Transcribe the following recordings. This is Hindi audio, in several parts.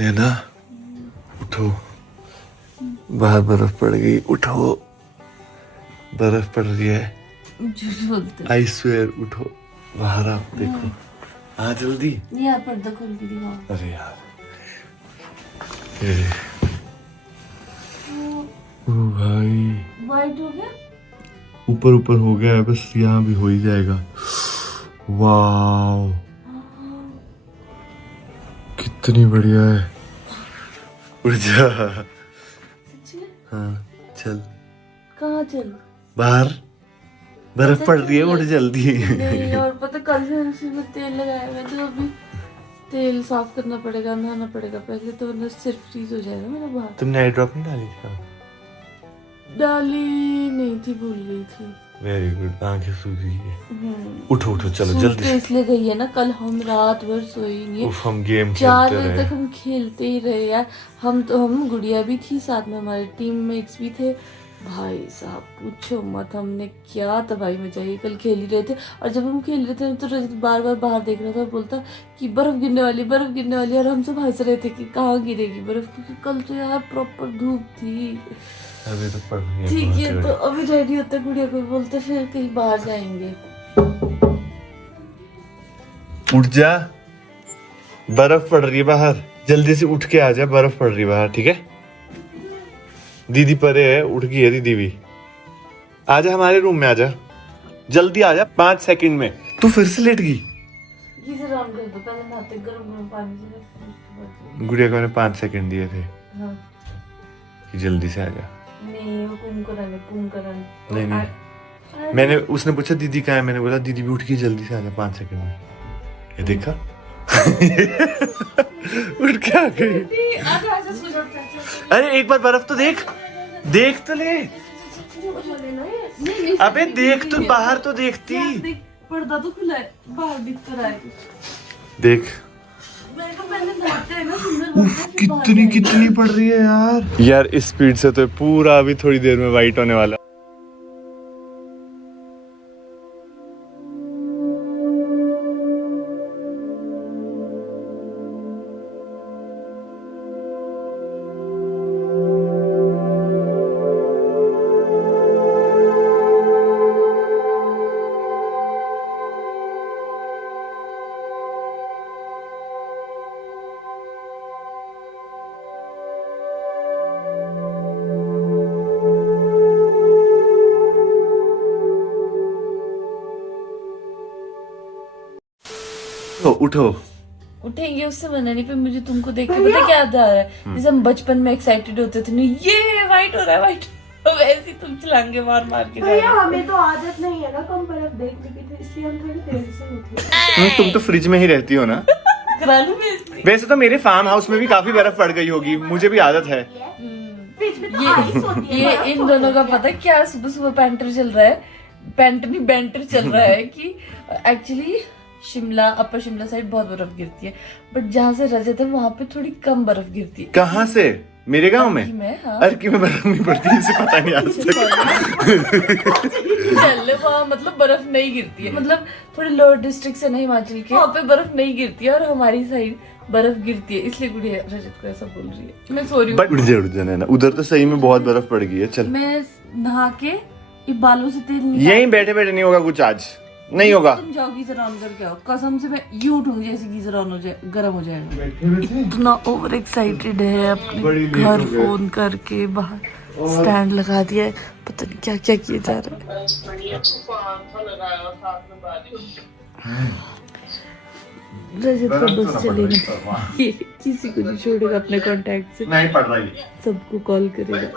नैना उठो, बाहर बर्फ पड़ गई, उठो, बर्फ पड़ रही है। आई स्वेयर, उठो, बाहर आप देखो। हाँ जल्दी। यार पर्दा खोल के दिखाओ। अरे यार ओ भाई, वाइट हो गया, ऊपर ऊपर हो गया है, बस यहाँ भी हो ही जाएगा। वाव, कितनी बढ़िया है। उठ जा। हाँ चल। कहाँ चल? बाहर बर्फ पड़ रही है, उठ जल्दी। नहीं, और पता कल से उसी में तेल लगाया हुआ है, तो अभी तेल साफ करना पड़ेगा, नहाना पड़ेगा पहले, तो वरना सिर्फ फ्रीज हो जाएगा मेरा बाहर। तुमने आई ड्रॉप नहीं डाली क्या? डाली नहीं थी, भूल गई थी। वेरी गुड, आंखें सूजी है। उठो उठो चलो जल्दी तो इसलिए गई है ना, कल हम रात भर सोई नहीं। उफ, हम गेम 4 खेलते बजे रहे। तक हम खेलते ही रहे यार। हम गुड़िया भी थी साथ में, हमारे टीममेट्स भी थे। भाई साहब पूछो मत, हमने क्या तबाही मचाई। कल खेल ही रहे थे, और जब हम खेल रहे थे तो रजत बार बार बाहर देख रहा था, बोलता कि बर्फ गिरने वाली, बर्फ गिरने वाली। और हम सब हंस रहे थे कि कहाँ गिरेगी बर्फ, क्योंकि कल तो यार प्रॉपर धूप थी। अभी तो पढ़ रही है। ठीक है, तो अभी रेडी होते गुड़िया को बोलते फिर कहीं बाहर जाएंगे। उठ जा, बर्फ पड़ रही है बाहर, जल्दी से उठ के आ जा, बर्फ पड़ रही है बाहर, ठीक है? दीदी परे है, उठ गई है दीदी भी। आजा हमारे रूम में, आजा जल्दी आजा, 5 सेकंड में। तू फिर से लेट गई। गीजर ऑन कर दो, पहले नहाते गरम गरम पानी से। गुड़िया को मैंने 5 सेकंड दिए थे हाँ। कि जल्दी से आजा। नहीं, वो कुंभकर्ण। नहीं नहीं, मैंने, उसने पूछा दीदी कहाँ है, मैंने बोला दीदी भी उठ गई, जल्दी से आजा 5 सेकंड में। ये देखा। उठ के आ गई। अरे एक बार बर्फ तो देख, देख तो ले। अबे देख तो, बाहर तो देखती। पर्दा तो खुला है, बाहर दिख तो रहा है। देख, मैंने कहा पहले नहाते हैं ना, सुंदर बनते हैं, फिर बाहर कितनी जाएंगे। कितनी पड़ रही है यार। यार इस स्पीड से तो पूरा अभी थोड़ी देर में वाइट होने वाला। उठो। उठेंगे उससे मना नहीं, फिर मुझे तुमको देख के पता क्या याद आ रहा है, जैसे हम बचपन में एक्साइटेड होते थे, नहीं ये वाइट हो रहा है, वाइट। वैसे ही तुम छलांगे मार मार के भैया हमें तो आदत नहीं है ना कम बर्फ देखने की, तो इसलिए हम थोड़ी देर से उठे। तुम तो फ्रिज में ही रहती हो ना। करा लूं मैं इसलिए। वैसे तो मेरे फार्म हाउस में भी काफी बर्फ पड़ गई होगी, मुझे भी आदत है। फ्रिज में तो आइस होती है। ये इन दोनों का पता है क्या, सुबह सुबह पैंटर चल रहा है, पैंट नहीं बैंटर चल रहा है कि एक्चुअली शिमला, अपर शिमला साइड बहुत बर्फ गिरती है, बट जहाँ से रजत है वहाँ पे थोड़ी कम बर्फ गिरती है। कहाँ से? मेरे गांव में? हाँ। अर्की में बर्फ नहीं पड़ती, इसे पता नहीं आज तक। चल वहाँ मतलब बर्फ नहीं गिरती है, मतलब थोड़े लोअर डिस्ट्रिक्ट से नहीं, हिमाचल के, वहाँ पे बर्फ नहीं गिरती है, और हमारी साइड बर्फ गिरती है, इसलिए गुड़िया रजत को ऐसा बोल रही है। मैं सॉरी। बट उठ जा ना, उधर तो सही में बहुत बर्फ पड़ गई है। चल मैं नहा के ये बालों से तेल निकाल, यहीं बैठे बैठे नहीं होगा कुछ, आज नहीं होगा। तुम जाओ गीजर ऑन करके आओ, कसम से मैं यूं उठूंगी जैसे गीजर ऑन हो जाए, गर्म हो जाएगा। इतना ओवर एक्साइटेड है, अपने घर फोन करके बाहर स्टैंड लगा दिया है, पता नहीं क्या क्या किए जा रहा है। रजत का बस चलेगा, ये किसी को नहीं छोड़ेगा अपने कांटेक्ट से, नहीं पड़ रही, सबको कॉल करेगा।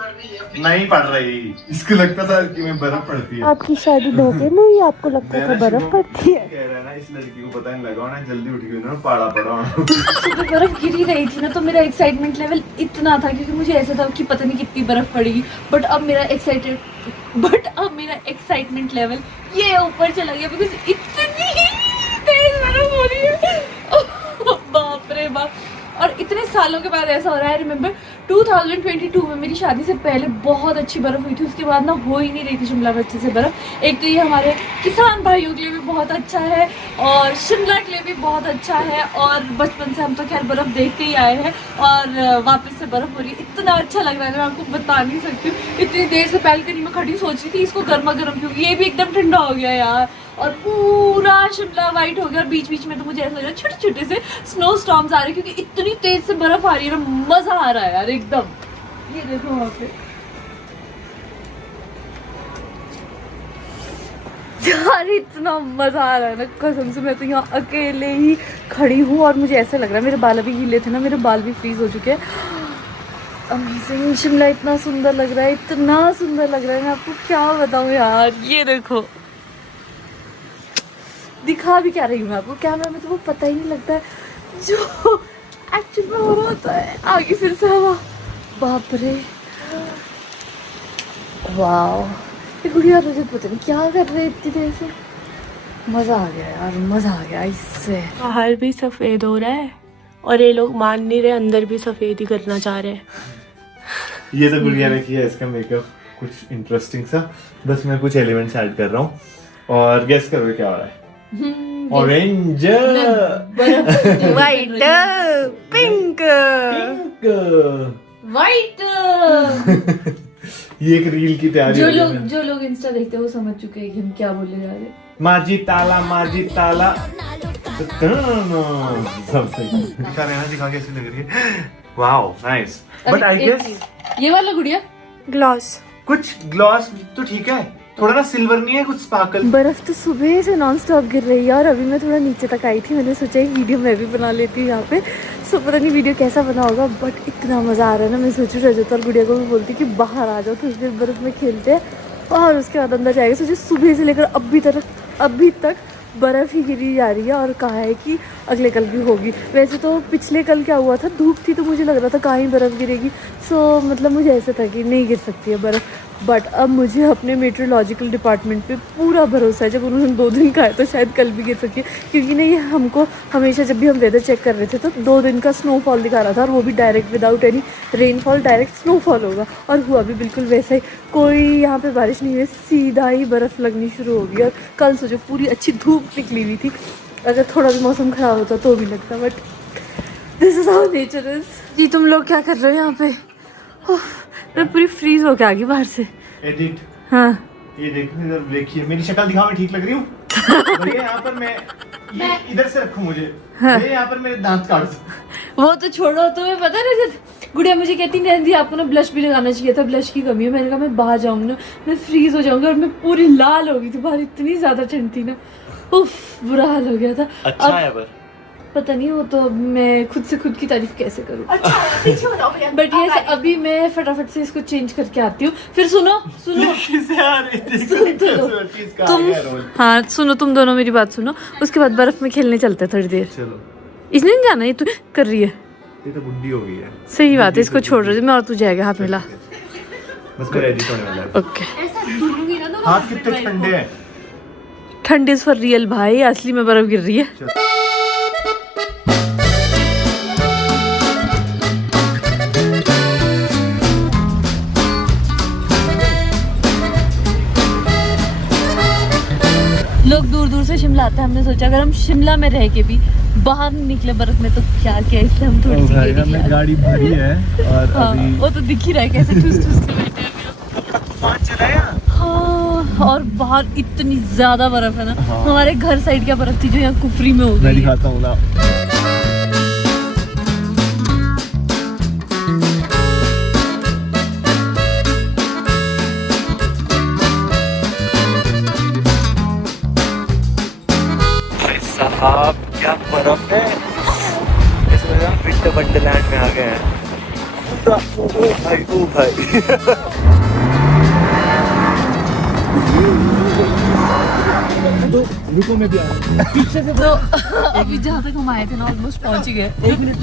नहीं पड़ रही। इसको लगता था कि मैं बर्फ पड़ती है। आपकी शादी धोखे में हुई, आपको लगता था बर्फ पड़ती है। कह रहा है ना, इस लड़की को पता नहीं लगा ना, जल्दी उठ गई ना, पाड़ा पड़ा। सुबह बर्फ गिरी रही थी ना, तो मेरा एक्साइटमेंट लेवल इतना था, क्योंकि मुझे ऐसा था कि पता नहीं कितनी बर्फ पड़ेगी, बट अब मेरा एक्साइटमेंट लेवल ये ऊपर चला गया, बिकॉज इतनी तेज बर्फ हो रही है। बाप रे बाप, और इतने सालों के बाद ऐसा हो रहा है। रिमेंबर 2022 में मेरी शादी से पहले बहुत अच्छी बर्फ़ हुई थी, उसके बाद ना हो ही नहीं रही थी शिमला में अच्छे से बर्फ़। एक तो ये हमारे किसान भाइयों के लिए भी बहुत अच्छा है और शिमला के लिए भी बहुत अच्छा है, और बचपन से हम तो खैर बर्फ़ देखते ही आए हैं और वापस से बर्फ़ हो रही है, इतना अच्छा लग रहा है मैं आपको बता नहीं सकती हूँ। इतनी देर से बैल्कनी में खड़ी सोच रही थी इसको गर्मा गर्म क्योंकि ये भी एकदम ठंडा हो गया यार, और पूरा शिमला वाइट हो गया, और बीच बीच में तो मुझे ऐसा लग रहा है छोटे छोटे से स्नो स्टॉर्म्स आ रहे हैं क्योंकि इतनी तेज से बर्फ आ रही है ना, मजा आ रहा है यार एकदम। ये देखो वहाँ पे यार इतना मजा आ रहा है ना कसम से। मैं तो यहाँ अकेले ही खड़ी हूँ और मुझे ऐसा लग रहा है, मेरे बाल अभी गीले थे ना, मेरे बाल भी फ्रीज हो चुके हैं। अमेजिंग, शिमला इतना सुंदर लग रहा है, इतना सुंदर लग रहा है, मैं आपको क्या बताऊँ यार। ये देखो, दिखा भी क्या रही हूँ मैं आपको, कैमरा में तो वो पता ही नहीं लगता है जो एक्चुअल में हो रहा होता है। आगे फिर से हवा, बाप रे, वाह। ये गुड़िया रजत पता नहीं क्या कर रहे इतनी देर से। मजा आ गया यार, मजा आ गया इससे। बाहर भी सफेद हो रहा है और ये लोग मान नहीं रहे, अंदर भी सफेद ही करना चाह रहे हैं। ये तो गुड़िया ने किया इसका मेकअप कुछ इंटरेस्टिंग सा, बस मैं कुछ एलिमेंट्स ऐड कर रहा हूँ और गेस करोगे क्या हो रहा है। Orange, white, pink, white. ये एक रील की तैयारी जो हो रही लोग है। जो लोग इंस्टा देखते हैं वो समझ चुके हैं कि हम क्या बोलने जा रहे हैं। माजी ताला दिखा कैसी लग रही है। Wow nice, but I guess ये वाला गुड़िया ग्लॉस। कुछ ग्लॉस तो ठीक है, थोड़ा ना सिल्वर नहीं है, कुछ स्पार्कल। बर्फ तो सुबह से नॉन स्टॉप गिर रही है और अभी मैं थोड़ा नीचे तक आई थी, मैंने सोचा एक वीडियो मैं भी बना लेती हूँ यहाँ पे। सो पता नहीं वीडियो कैसा बना होगा, बट इतना मज़ा आ रहा है ना, मैं सोचूँ रजत और गुड़िया को भी बोलती कि बाहर आ जाओ थोड़ी देर बर्फ में खेलते हैं और उसके बाद अंदर जाएगा। सोचिए सुबह से लेकर अभी तक बर्फ़ ही गिरी जा रही है और कहा है कि अगले कल भी होगी। वैसे तो पिछले कल क्या हुआ था, धूप थी तो मुझे लग रहा था कहाँ ही बर्फ़ गिरेगी। सो मतलब मुझे ऐसा था कि नहीं गिर सकती है बर्फ़, बट अब मुझे अपने मेट्रोलॉजिकल डिपार्टमेंट पे पूरा भरोसा है। जब उन्होंने 2 दिन कहा है तो शायद कल भी गिर सकती है, क्योंकि ना ये हमको हमेशा जब भी हम वेदर चेक कर रहे थे तो 2 दिन का स्नोफॉल दिखा रहा था और वो भी direct without any rainfall, direct snowfall होगा, और हुआ भी बिल्कुल वैसा ही। कोई यहाँ पे बारिश नहीं हुई, सीधा ही बर्फ़ लगनी शुरू हो गई। और कल सोचो पूरी अच्छी धूप निकली हुई थी, अगर थोड़ा भी मौसम ख़राब होता तो भी लगता, but this is how nature is. जी तुम लोग क्या कर रहे हो यहाँ पे? मैं पूरी फ्रीज होके आ गई बाहर से। एडिट, हाँ ये देखो इधर देखिए, मेरी शक्ल दिखाओ, मैं ठीक लग रही हूँ? भैया यहाँ पर मैं ये इधर से रखूँ मुझे, भैया यहाँ पर मेरे दांत काट दो। वो तो छोड़ो, तुम्हें पता है रजत, गुड़िया मुझे कहती नहीं थी आपको ना ब्लश भी लगाना चाहिए था, ब्लश की कमी है। मैंने कहा मैं बाहर जाऊंगी ना, मैं फ्रीज हो जाऊंगी, और मैं पूरी लाल हो गई थी, बाहर इतनी ज्यादा ठंड थी ना, उफ बुरा हाल हो गया था। अच्छा है पर पता नहीं, वो तो अब मैं खुद से खुद की तारीफ कैसे करूँ। अच्छा बट ये अभी मैं फटाफट से इसको चेंज करके आती हूँ। फिर सुनो हाँ सुनो, तुम दोनों मेरी बात सुनो, उसके बाद बर्फ में खेलने चलते हैं थोड़ी देर। चलो, इसने नहीं जाना, ये तू कर रही है, ये तो बुढ़ी हो गई है। सही बात है, इसको छोड़ रही मैं और तू जाएगा, हाथ मिला। बस मेरा एडिट होने वाला है। ओके, हाथ कितने ठंडे हैं। ठंड इज फॉर रियल भाई, असली में बर्फ गिर रही है। लोग दूर दूर से शिमला आते हैं, हमने सोचा अगर हम शिमला में रह के भी बाहर नहीं निकले बर्फ में तो क्या क्या, इसलिए हम थोड़ी सी हमने गाड़ी भरी है और हाँ, अभी वो तो दिख ही रहा है कैसे ठूस ठूस के बैठे हैं। तूफान चला है। हाँ, और बाहर इतनी ज्यादा बर्फ है ना। हाँ। हमारे घर साइड क्या बर्फ थी जो यहाँ कुफरी में हो मैं गई। दिखाता हूँ ना। साहब क्या बर्फ है, इसमें हम विंटर वंडरलैंड में आ गए हैं। ओ भाई ओ भाई रुको मैं भी आ रहा हूँ पीछे से। तो अभी जहाँ तक हम आए थे ना ऑलमोस्ट पहुँच ही गए। 1 मिनट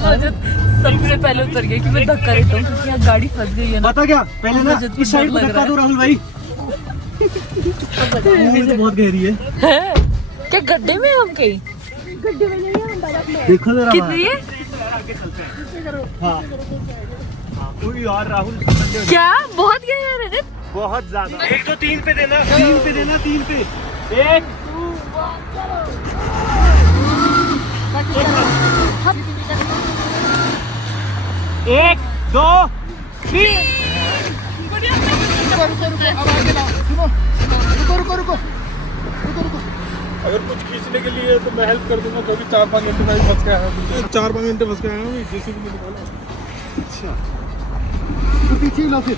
सबसे पहले उतर गया कि मैं धक्का देता हूँ क्योंकि यहाँ गाड़ी फंस गई है ना। पता क्या, पहले ना इस साइड में धक्का दो राहुल भाई। मुझे बहुत गहरी है। क्या गड्ढे में हम कहीं? देखो जरा कितनी है? लेके चलते हैं। हाँ कोई और राहुल क्या बहुत गया यार रजत, बहुत ज्यादा। 1 2 3 पे देना, 3 पे देना, 3 पे 1 1 2 3। अगर कुछ खींचने के लिए तो मैं हेल्प कर दूंगा, तो भी 4-5 घंटे में फंस गया है। 4-5 घंटे फंस गया है जेसीबी में निकाला। अच्छा तो पीछे ला फिर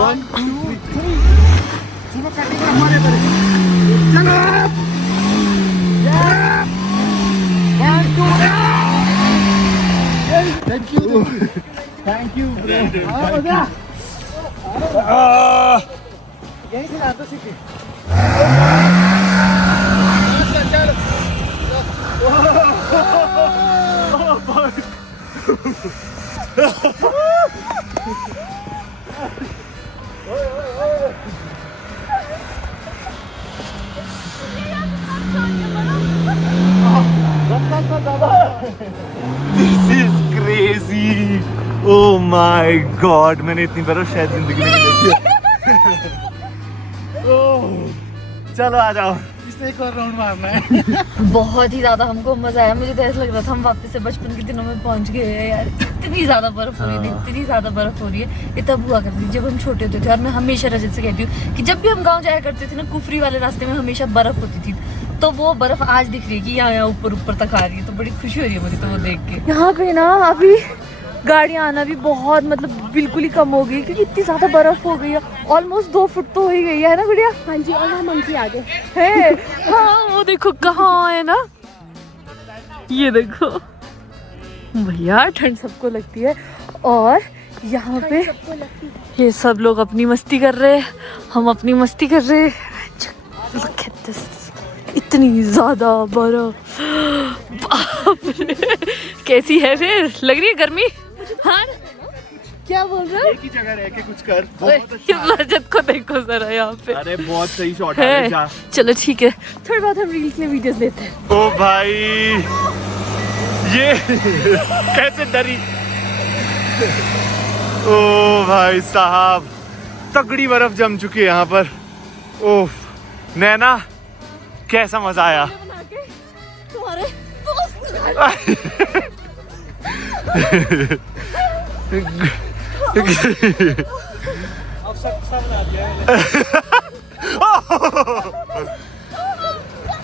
1 2 3 सुबह काटेगा हमारे पर। चलो 1 2 थैंक यू ब्रो। यही से आता सीखे। This is crazy. Oh my God, मैंने इतनी बर्फ शायद जिंदगी में नहीं देखी है। ओह, चलो आ जाओ। इसने एक और राउंड मारना है। बहुत ही ज्यादा हमको मजा आया। मुझे तो ऐसा लग रहा था हम वापस से बचपन के दिनों में पहुंच गए हैं यार। इतनी ज्यादा बर्फ हो रही थी, इतनी ज्यादा बर्फ हो रही है। ये तब हुआ करती थी जब हम छोटे होते थे। और मैं हमेशा रजत से कहती हूँ कि जब भी हम गाँव जाया करते थे ना, कुफरी वाले रास्ते में हमेशा बर्फ होती थी। तो वो बर्फ आज दिख रही है कि यहाँ ऊपर तक आ रही है, तो बड़ी खुशी हो रही है मुझे तो वो देख के। यहाँ पे ना अभी गाड़ियाँ आना भी बहुत मतलब बिल्कुल ही कम हो गई, क्योंकि इतनी ज्यादा बर्फ हो गई है। ऑलमोस्ट 2 फुट तो हो ही गई है ना गुड़िया? हाँ जी, और हम मंकी आगे है। हाँ वो देखो कहाँ है ना, ये देखो भैया, ठंड सबको लगती है। और यहाँ पे ये सब लोग अपनी मस्ती कर रहे हैं, हम अपनी मस्ती कर रहे हैं। Look at this, इतनी ज्यादा बर्फ, बाप रे। कैसी है फिर, लग रही है गर्मी? हाँ क्या बोल रहे हो? एक ही जगह रह के कुछ कर। रजत को देखो जरा यहाँ पे। अरे बहुत सही शॉट है। है। चलो ठीक है, थोड़ी बहुत हम रील्स में वीडियोस लेते हैं। ओ भाई, ये कैसे डरी। ओ भाई साहब, तगड़ी बर्फ जम चुकी है यहाँ पर। ओह नैना, कैसा मजा आया। तुम्हारे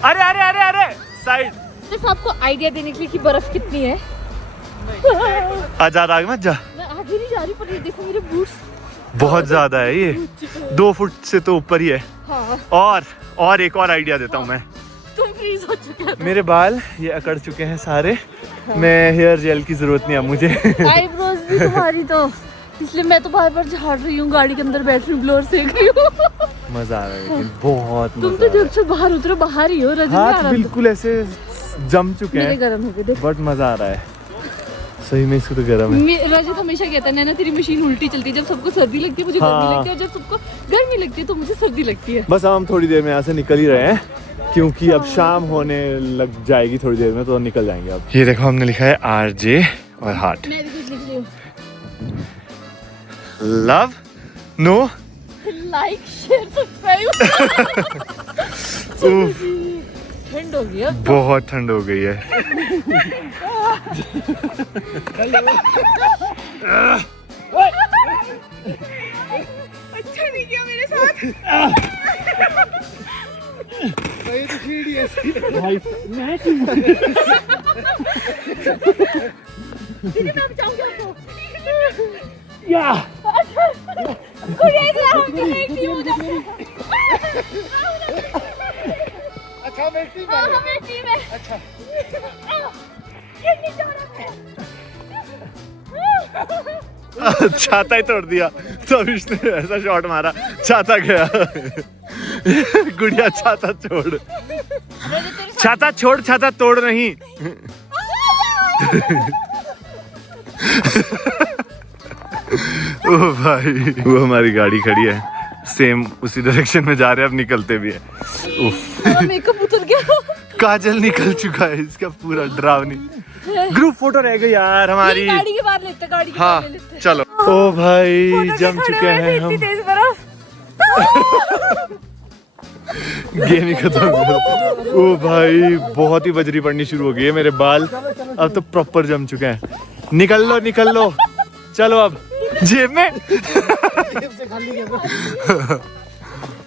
अरे अरे अरे अरे साइड। सिर्फ आपको आइडिया देने के लिए कि बर्फ कितनी है। आजाद आगे मत जा। मैं आगे नहीं जा रही, पर ये देखो मेरे बूट्स बहुत ज्यादा है ये, 2 फुट से तो ऊपर ही है। हाँ। और एक और आइडिया देता हूँ मैं। तुम फ्रीज हो चुके हो। मेरे बाल ये अकड़ चुके हैं सारे। मैं हेयर जेल की जरूरत नहीं है मुझे। आईब्रोज भी तुम्हारी तो, इसलिए मैं तो बार झाड़ रही हूँ, गाड़ी के अंदर बैठ रही हूँ, ब्लोअर सेक रही हूँ। मजा आ रहा है लेकिन बहुत तुम मजा तो आ रहा जब से बाहर उतरो बाहर ही हो। रजत है। आ हाथ रहा बिल्कुल ऐसे जम चुके मेरे हैं, गर्म हो गए देख। बट मजा आ रहा है सही में। इसको तो गर्म है। रजत हमेशा कहता है नैना तेरी मशीन उल्टी चलती है, जब सबको सर्दी लगती है मुझे गर्मी हाँ। लगती है, और जब सबको गर्मी लगती है तो मुझे सर्दी लगती है। बस हम थोड़ी देर में यहाँ से निकल ही रहे हैं, क्योंकि अब शाम होने लग जाएगी थोड़ी देर में, तो निकल जाएंगे अब। ये देखो हमने लिखा है RJ और हार्ट। मैं भी कुछ लिख रही हूँ, love know like share subscribe. ठंड हो गई अब। बहुत ठंड हो गई है। अच्छा नहीं किया मेरे साथ। ये तो सीढ़ी है। दीदी मैं चाहूंगी आपको। या अच्छा मेरी टीम है। हमें टीम है। अच्छा छाता ही तोड़ दिया, तब इसने ऐसा शॉट मारा, छाता गया। गुड़िया छाता छोड़, छाता छोड़, छाता तोड़ नहीं। ओ भाई, वो हमारी गाड़ी खड़ी है, सेम उसी डायरेक्शन में जा रहे हैं, अब निकलते भी है। उफ, मेकअप उतर गया। काजल निकल चुका है इसका पूरा, डरावनी। ग्रुप फोटो रह गई यार हमारी। गाड़ी के बाहर लेते, गाड़ी के हाँ बाहर लेते। चलो। ओ भाई जम चुके हैं हम। तेज बर्फ। गेम ही खत्म हो गया। ओ भाई बहुत ही बजरी पड़नी शुरू हो गई है, मेरे बाल अब तो प्रॉपर जम चुके हैं। निकल लो चलो अब जेब में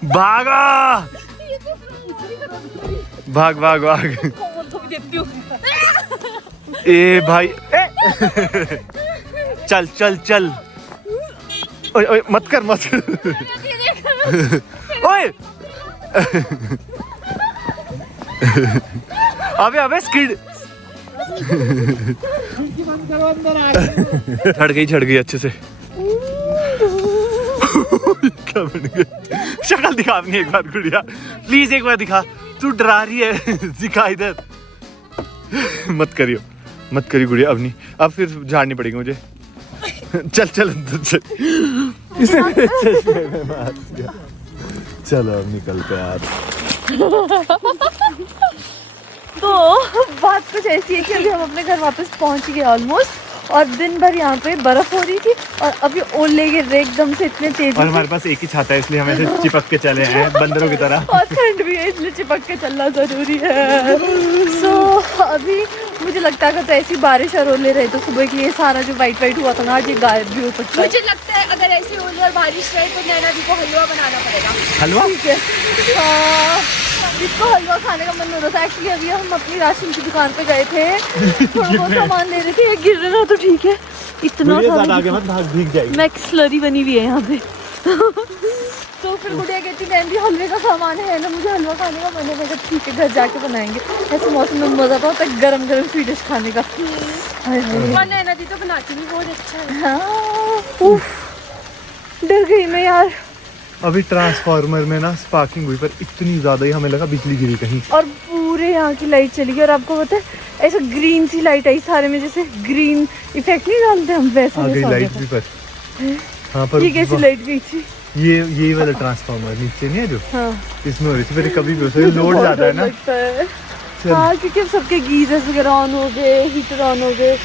भागा, भाग ए भाई ए चल ओए मत कर ओए अबे स्किड छड़ गई अच्छे से। क्या बन गया? शक्ल दिखा अपनी एक बार गुड़िया, प्लीज एक बार दिखा, तू डरा रही है। दिखा इधर। मत करियो गुड़िया, अब नहीं, अब फिर झाड़नी पड़ेगी मुझे। चल अंदर चल। चलो अब निकलते यार। तो बात कुछ ऐसी है कि अभी हम अपने घर वापस पहुंच गए ऑलमोस्ट, और दिन भर यहाँ पे बर्फ हो रही थी और अभी ओले गिर रहे एकदम से इतने तेज। और हमारे पास एक ही छाता है इसलिए हम ऐसे चिपक के चले हैं बंदरों की तरह। और ठंड भी है इसलिए चिपक के चलना जरूरी है। सो अभी मुझे लगता है कि तो ऐसी बारिश और ओले रहे तो सुबह के लिए सारा जो वाइट हुआ था ना आज ये गायब भी हो सकता है। मुझे लगता है अगर ऐसे ओले और बारिश रहे तो नैना जी को हलवा बनाना पड़ेगा। हलवा? ठीक है। जिसको हलवा खाने का मन हो रहा था। एक्चुअली अभी हम अपनी राशन की दुकान पे गए थे, थोड़ा बहुत सामान ले रहे थे, ये गिर रहा तो ठीक है। इतना आगे मत भाग, भीग जाएगी। मैक्सलरी बनी हुई है यहाँ पे। तो फिर गुड़िया कहती मैं भी हलवे का सामान है ना, मुझे हलवा खाने का मन है। मैं कहती ठीक है घर जाके बनाएंगे। ऐसे मौसम में मजा आता है गरम स्वीट डिश खाने का। नैना जी तो बनाती भी बहुत अच्छा है। हाँ, उफ, डर गई मैं यार। अभी ट्रांसफार्मर में ना स्पार्किंग हुई, पर इतनी ज्यादा ही हमें लगा बिजली गिरी कहीं। और पूरे यहाँ की लाइट चली गई और आपको पता है ऐसा ग्रीन सी लाइट आई सारे में, जैसे ग्रीन इफेक्ट नहीं डालते हम वैसे। आ गई लाइट भी पर। हाँ पर ये कैसी लाइट गई थी? ये वाला ट्रांसफार्मर नीचे नहीं है जो, हाँ इसमें हो रही थी। फिर कभी भी हो सकता है, लोड ज्यादा है ना। हाँ क्योंकि अब सबके गीजर्स वगैरह ऑन हो गए, हीटर ऑन हो गए,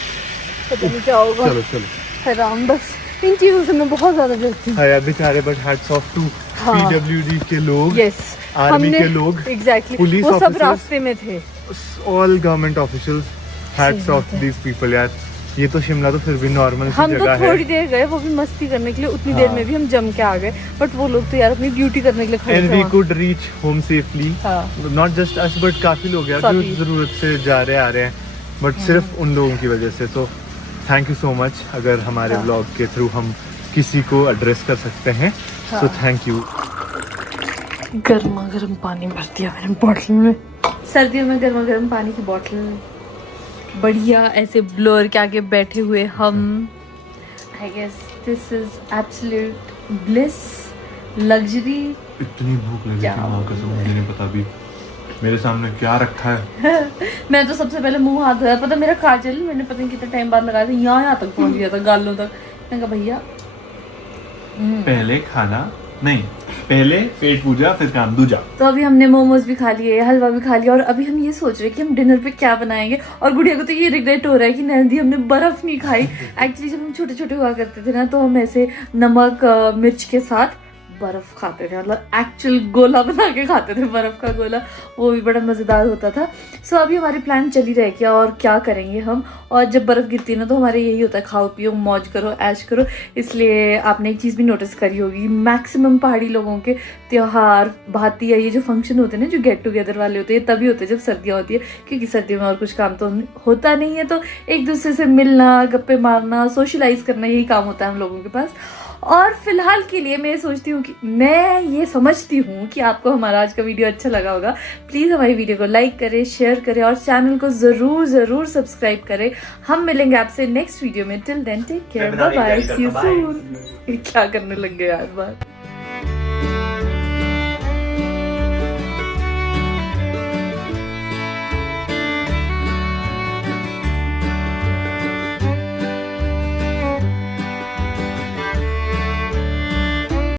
पता नहीं क्या होगा। चलो हैरान, बस इन चीजों से मैं बहुत ज्यादा डरती हूँ। हाँ बेचारे, but hats off to PWD के लोग, यस आर्मी के लोग, एग्जैक्टली पुलिस वो सब ऑफिसर्स, रास्ते में थे। All government officials, hats off to these people यार। ये तो शिमला तो फिर भी नॉर्मल हम तो जगह है। थोड़ी देर गए, वो भी मस्ती करने के लिए, उतनी देर में भी हम जम के आ गए। बट वो लोग तो यार अपनी ड्यूटी करने के लिए खड़े थे। And we could reach home safely. हाँ। नॉट जस्ट अस बट काफी लोग यार जो जरूरत से जा रहे आ रहे हैं, बट सिर्फ उन लोगों की वजह से। तो थैंक यू सो मच। अगर हमारे व्लॉग के थ्रू हम किसी को एड्रेस कर सकते हैं सो थैंक यू। गर्मा गर्म पानी भर दिया मैंने बॉटल में। सर्दियों में गर्मा गर्म पानी की बॉटल, बढ़िया ऐसे ब्लोअर के आगे बैठे हुए हम। I guess this is absolute bliss, luxury. इतनी भूख लगी थी मां कसम, मुझे नहीं पता अभी मेरे सामने क्या रखा है। मैं तो सबसे पहले मुंह हाथ धोया, पता मेरा काजल मैंने पता नहीं कितना टाइम बाद लगाया था, यहाँ तक पहुंच गया था गालों तक। मैंने कहा भैया पहले खाना नहीं, पहले पेट पूजा फिर काम दूजा। तो अभी हमने मोमोज भी खा लिए, हलवा भी खा लिया, और अभी हम ये सोच रहे हैं कि हम डिनर पे क्या बनाएंगे। और गुड़िया को तो ये रिग्रेट हो रहा है कि नैनी हमने बर्फ नहीं खाई। एक्चुअली जब हम छोटे छोटे हुआ करते थे ना, तो हम ऐसे नमक मिर्च के साथ बर्फ खाते थे, मतलब एक्चुअल गोला बना के खाते थे, बर्फ का गोला। वो भी बड़ा मज़ेदार होता था। सो अभी हमारी प्लान चल ही रहे क्या और क्या करेंगे हम। और जब बर्फ़ गिरती है ना तो हमारे यही होता है, खाओ पियो मौज करो ऐश करो। इसलिए आपने एक चीज़ भी नोटिस करी होगी, मैक्सिमम पहाड़ी लोगों के त्योहार भाती या ये जो फंक्शन होते हैं ना, जो गेट टुगेदर वाले होते हैं, तभी होते हैं जब सर्दियाँ होती है। क्योंकि सर्दियों में और कुछ काम तो होता नहीं है, तो एक दूसरे से मिलना, गप्पे मारना, सोशलाइज करना, यही काम होता है हम लोगों के पास। और फिलहाल के लिए मैं सोचती हूँ कि मैं ये समझती हूँ कि आपको हमारा आज का वीडियो अच्छा लगा होगा। प्लीज़ हमारी वीडियो को लाइक करें, शेयर करें और चैनल को ज़रूर सब्सक्राइब करें। हम मिलेंगे आपसे नेक्स्ट वीडियो में। Till then take care, bye bye, see you soon. क्या करने लग गए यार बात।